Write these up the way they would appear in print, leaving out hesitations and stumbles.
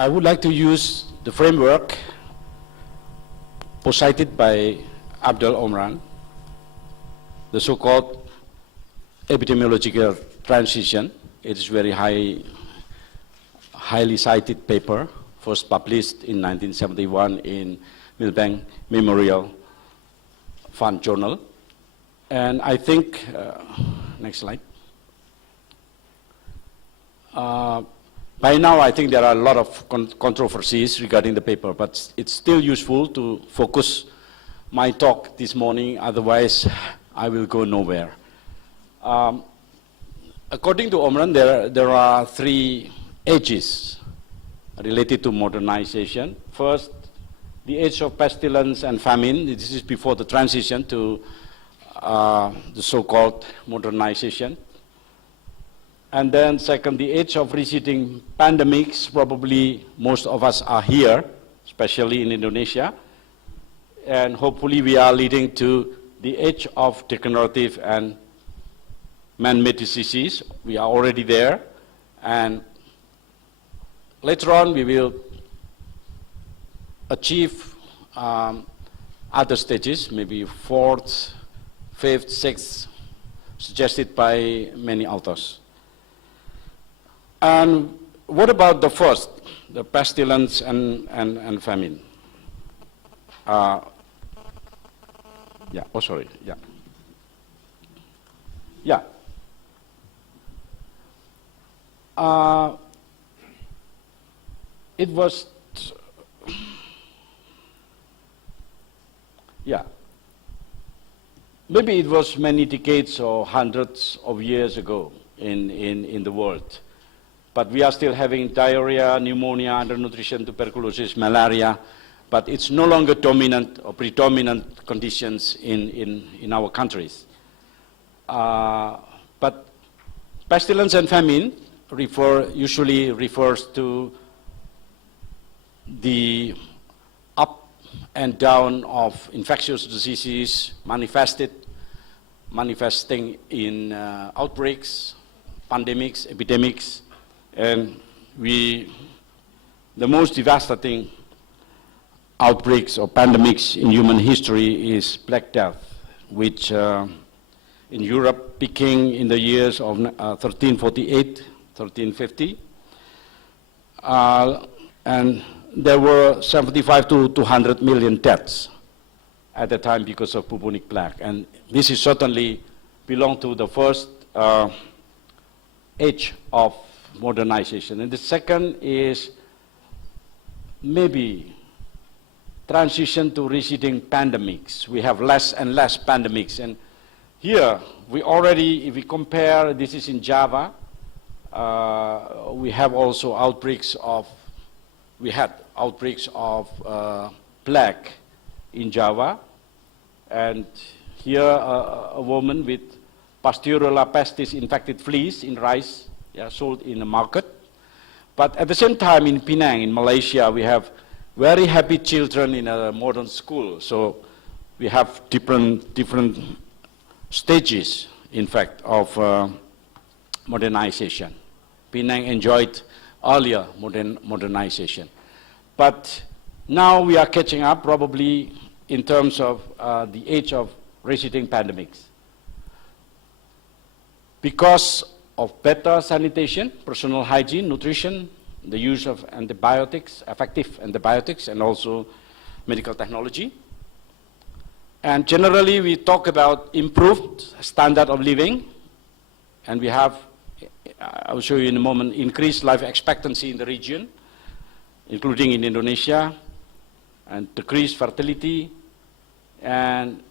I would like to use the framework posited by Abdul Omran, the so-called epidemiological transition. It is very highly cited paper, first published in 1971 in Milbank Memorial Fund Journal. And I think, next slide. By now, I think there are a lot of controversies regarding the paper, but it's still useful to focus my talk this morning, otherwise I will go nowhere. According to Omran, there are three ages related to modernization. First, the age of pestilence and famine. This is before the transition to the so-called modernization. And then second, the age of receding pandemics. Probably most of us are here, especially in Indonesia. And hopefully we are leading to the age of degenerative and man-made diseases. We are already there. And later on we will achieve other stages, maybe fourth, fifth, sixth, suggested by many authors. And what about the first, the pestilence and famine? Yeah, oh sorry, yeah. Yeah. It was, yeah. Maybe it was many decades or hundreds of years ago in the world. But we are still having diarrhea, pneumonia, undernutrition, tuberculosis, malaria, but it's no longer dominant or predominant conditions in our countries. But pestilence and famine usually refers to the up and down of infectious diseases manifesting in outbreaks, pandemics, epidemics, and the most devastating outbreaks or pandemics in human history is Black Death, which in Europe began in the years of 1348, 1350. And there were 75 to 200 million deaths at the time because of bubonic plague. And this is certainly belong to the first age of modernization. And the second is maybe transition to receding pandemics. We have less and less pandemics. And here, we already, if we compare, this is in Java, we have also outbreaks of, we had outbreaks of plague in Java. And here, a woman with Pasteurella pestis infected fleas in rice, sold in the market. But at the same time, in Penang, in Malaysia, we have very happy children in a modern school. So we have different stages, in fact, of modernization. Penang enjoyed earlier modernization. But now we are catching up, probably in terms of the age of receding pandemics. Because of better sanitation, personal hygiene, nutrition, the use of antibiotics, effective antibiotics, and also medical technology. And generally, we talk about improved standard of living, and we have, I will show you in a moment, increased life expectancy in the region, including in Indonesia, and decreased fertility. And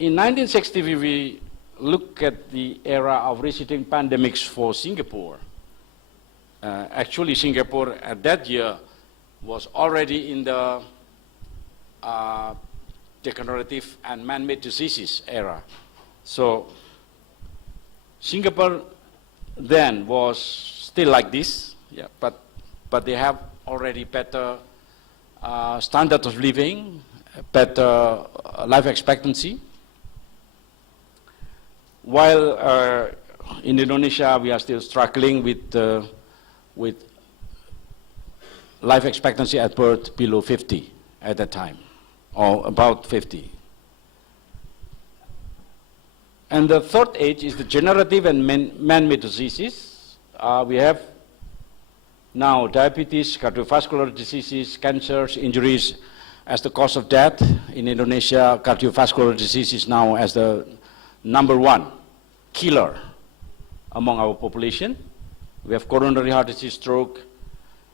in 1960, we look at the era of receding pandemics for Singapore. Actually, Singapore at that year was already in the degenerative and man-made diseases era. So Singapore then was still like this, yeah, but they have already better standard of living, better life expectancy. While in Indonesia, we are still struggling with life expectancy at birth below 50 at that time, or about 50. And the third age is the generative and man-made diseases. We have now diabetes, cardiovascular diseases, cancers, injuries as the cause of death. In Indonesia, cardiovascular disease is now as the #1 killer among our population. We have coronary heart disease, stroke,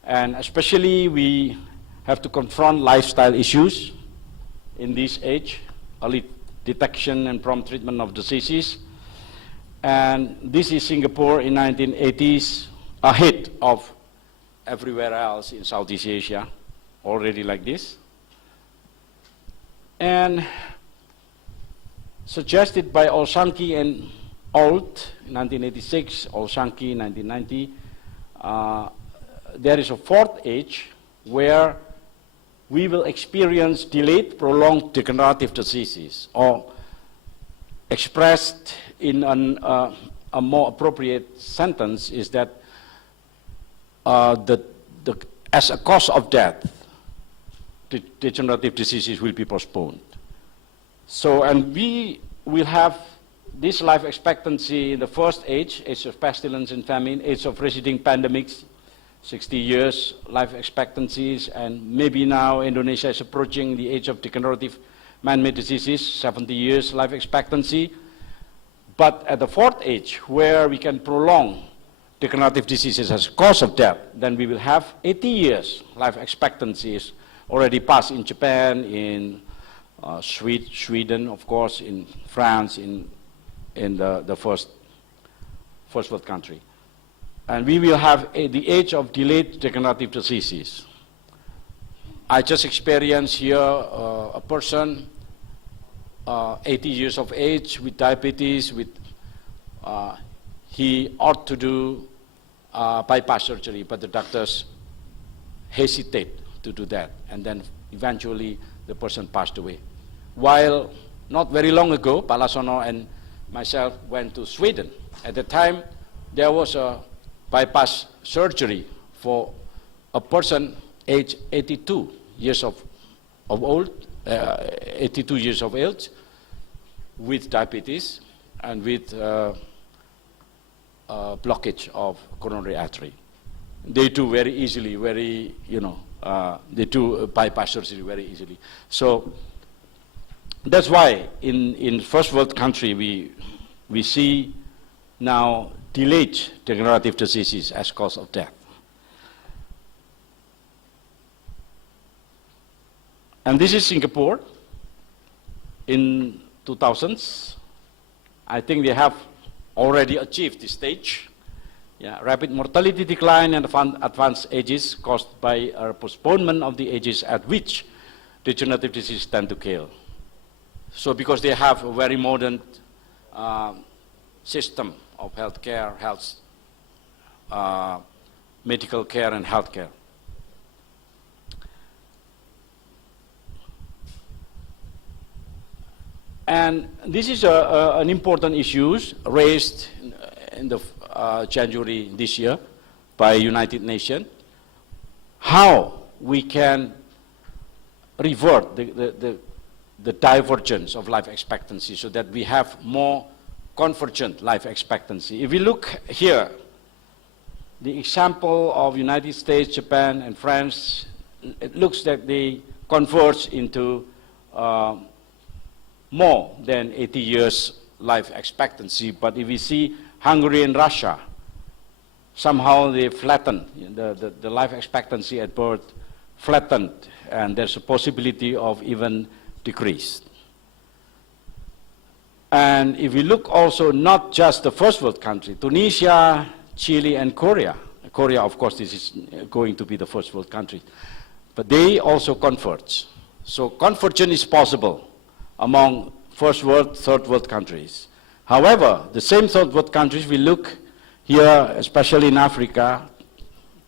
and especially we have to confront lifestyle issues in this age, early detection and prompt treatment of diseases. And this is Singapore in 1980s, ahead of everywhere else in Southeast Asia, already like this. And suggested by Olshanki and Alt in 1986, Olshanki in 1990, there is a fourth age where we will experience delayed, prolonged degenerative diseases, or expressed in a more appropriate sentence is that as a cause of death, degenerative diseases will be postponed. So, and we will have this life expectancy in the first age of pestilence and famine, age of receding pandemics, 60 years life expectancies, and maybe now Indonesia is approaching the age of degenerative man-made diseases, 70 years life expectancy. But at the fourth age, where we can prolong degenerative diseases as a cause of death, then we will have 80 years life expectancies already passed in Japan, in Sweden, of course, in France, in the first world country. And we will have the age of delayed degenerative diseases. I just experienced here a person, 80 years of age, with diabetes, he ought to do bypass surgery, but the doctors hesitate to do that, and then eventually the person passed away. While not very long ago, Palasono and myself went to Sweden. At the time, there was a bypass surgery for a person aged 82 years of old, 82 years of age, with diabetes and with blockage of coronary artery. They do very easily, they do bypass surgery very easily. So that's why in first world country we see now delayed degenerative diseases as cause of death. And this is Singapore in 2000s. I think they have already achieved this stage. Yeah, rapid mortality decline and advanced ages caused by a postponement of the ages at which degenerative diseases tend to kill. So because they have a very modern system of healthcare, medical care and healthcare. And this is an important issue raised in the January this year by United Nations, how we can revert the divergence of life expectancy so that we have more convergent life expectancy. If we look here, the example of United States, Japan, and France, it looks that they converge into more than 80 years life expectancy. But if we see Hungary and Russia, somehow they flatten, the life expectancy at birth flattened, and there's a possibility of even decrease. And if we look also not just the first world country, Tunisia, Chile, and Korea. Korea, of course, this is going to be the first world country. But they also converge. So convergence is possible among first world, third world countries. However, the same third world countries, we look here, especially in Africa,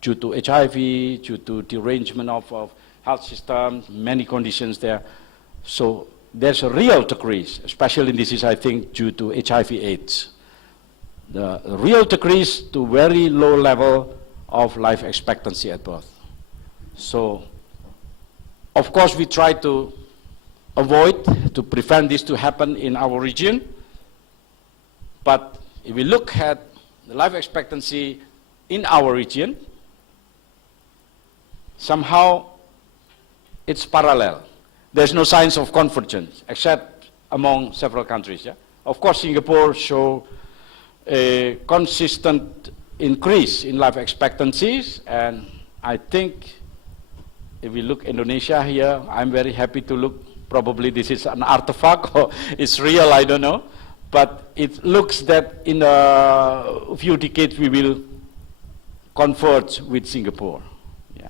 due to HIV, due to derangement of health system, many conditions there. So there's a real decrease, especially in this is, I think, due to HIV/AIDS. The real decrease to very low level of life expectancy at birth. So, of course, we try to avoid, to prevent this to happen in our region. But if we look at the life expectancy in our region, somehow it's parallel. There's no signs of convergence, except among several countries. Yeah? Of course, Singapore show a consistent increase in life expectancies, and I think if we look Indonesia here, I'm very happy to look. Probably this is an artifact or it's real, I don't know. But it looks that in a few decades we will converge with Singapore. Yeah.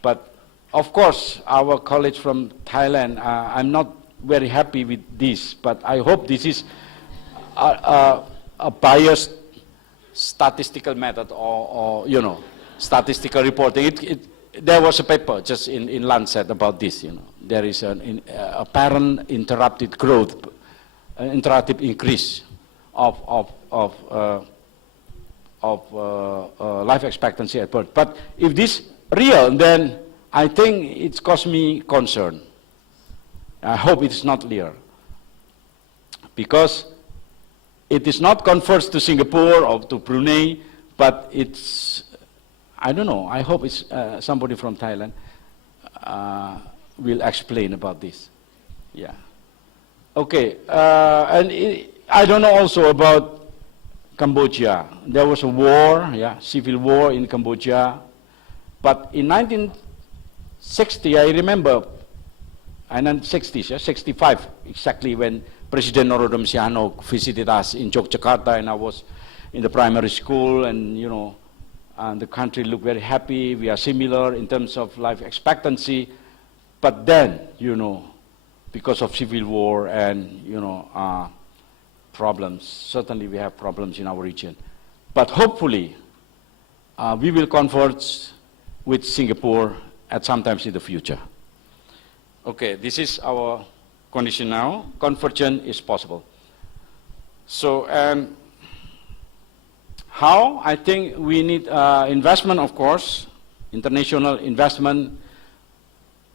But of course, our colleagues from Thailand, I'm not very happy with this, but I hope this is a biased statistical method or you know, statistical reporting. There was a paper just in Lancet about this. You know, there is an apparent interrupted growth, interrupted increase of life expectancy at birth. But if this real, then I think it's caused me concern. I hope it's not real, because it is not converged to Singapore or to Brunei, but it's, I don't know, I hope it's somebody from Thailand will explain about this. Yeah. Okay, and I don't know also about Cambodia. There was a war, yeah, civil war in Cambodia, but in 1960, I remember, 1960s, yeah, 65, exactly when President Norodom Sihanouk visited us in Yogyakarta, and I was in the primary school, and you know, and the country looked very happy. We are similar in terms of life expectancy, but then, you know, because of civil war and you know problems, certainly we have problems in our region. But hopefully, we will converge with Singapore at some times in the future. Okay, this is our condition now. Convergence is possible. So, and how? I think we need investment, of course, international investment,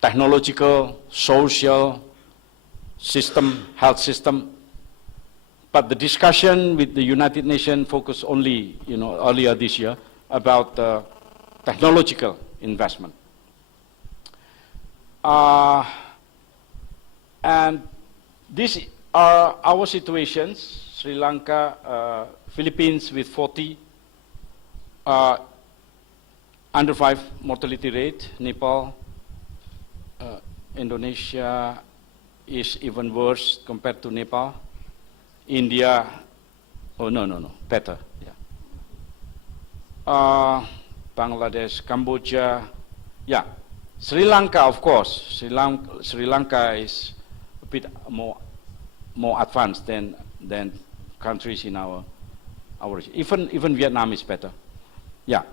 technological, social system, health system. But the discussion with the United Nations focused only, you know, earlier this year about technological investment. And these are our situations: Sri Lanka, Philippines with 40, under 5 mortality rate, Nepal, Indonesia is even worse compared to Nepal, India, oh no, better, yeah. Bangladesh, Cambodia, yeah. Sri Lanka, of course, Sri Lanka is a bit more advanced than countries in our region. Even Vietnam is better. Yeah.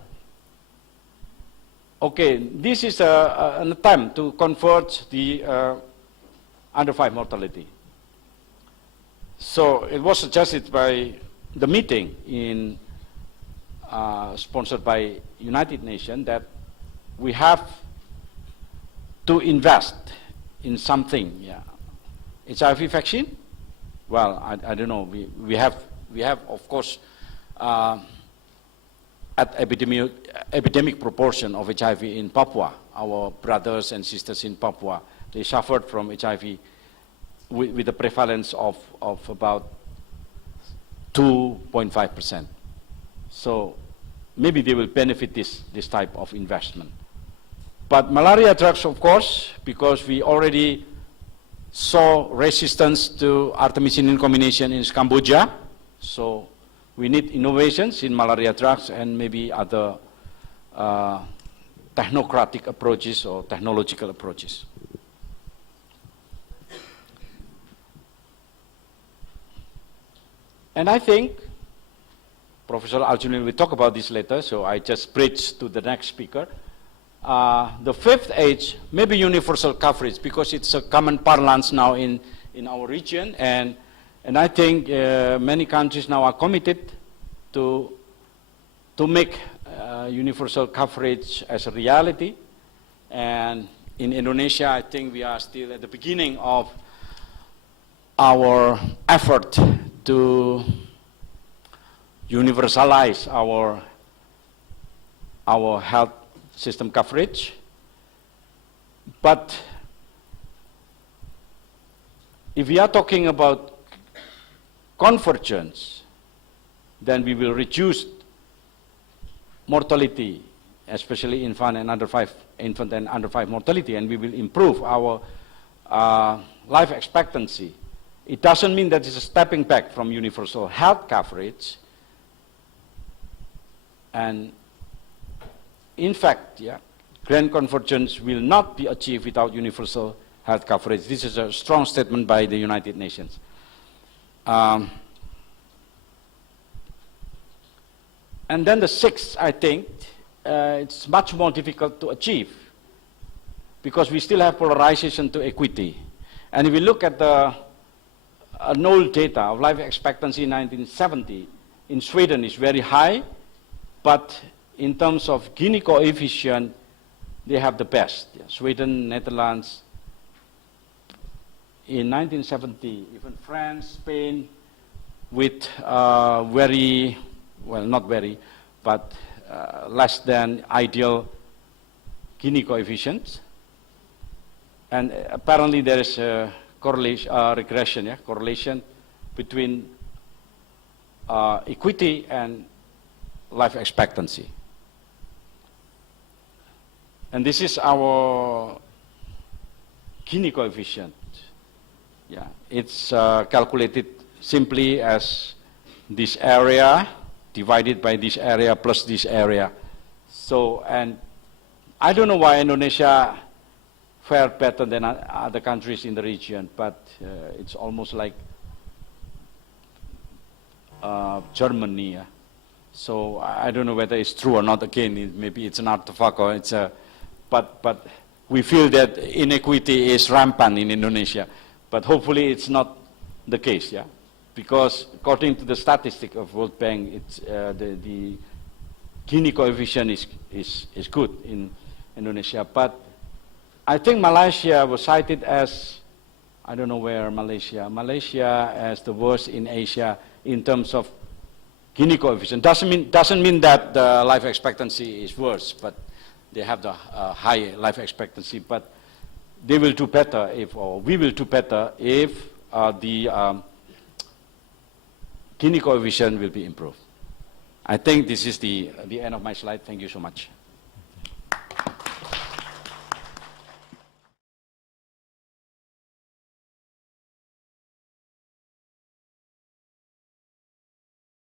Okay, this is an attempt to convert the under 5 mortality. So it was suggested by the meeting in sponsored by United Nations that we have to invest in something. Yeah, HIV vaccine. Well, I don't know. We have of course at epidemic proportion of HIV in Papua. Our brothers and sisters in Papua, they suffered from HIV with a prevalence of about 2.5%. So maybe they will benefit this type of investment. But malaria drugs, of course, because we already saw resistance to artemisinin combination in Cambodia, so we need innovations in malaria drugs and maybe other technocratic approaches or technological approaches. And I think Professor Arjunin will talk about this later, so I just bridge to the next speaker. The 5th age, maybe universal coverage, because it's a common parlance now in our region, and I think many countries now are committed to make universal coverage as a reality. And in Indonesia, I think we are still at the beginning of our effort to universalize our health system coverage. But if we are talking about convergence, then we will reduce mortality, especially infant and under 5 mortality, and we will improve our life expectancy. It doesn't mean that it's a stepping back from universal health coverage. And in fact, yeah, grand convergence will not be achieved without universal health coverage. This is a strong statement by the United Nations. And then the sixth, I think, it's much more difficult to achieve because we still have polarization to equity. And if we look at the old data of life expectancy in 1970, in Sweden is very high, but in terms of Gini coefficient, they have the best. Yeah, Sweden, Netherlands. In 1970, even France, Spain, with very, well, not very, but less than ideal Gini coefficients. And apparently there is a correlation, regression, yeah, correlation between equity and life expectancy. And this is our Gini coefficient. Yeah, it's calculated simply as this area divided by this area plus this area. So, and I don't know why Indonesia fared better than other countries in the region, but it's almost like Germany. Yeah? So I don't know whether it's true or not. Again, maybe it's an artifact or it's a, but we feel that inequity is rampant in Indonesia. But hopefully it's not the case, yeah? Because according to the statistic of World Bank, it's, the Gini coefficient is good in Indonesia. But I think Malaysia was cited as, I don't know where Malaysia as the worst in Asia in terms of Gini coefficient. Doesn't mean that the life expectancy is worse, but they have the high life expectancy. But they will do better if, or we will do better if the Gini coefficient will be improved. I think this is the end of my slide. Thank you so much.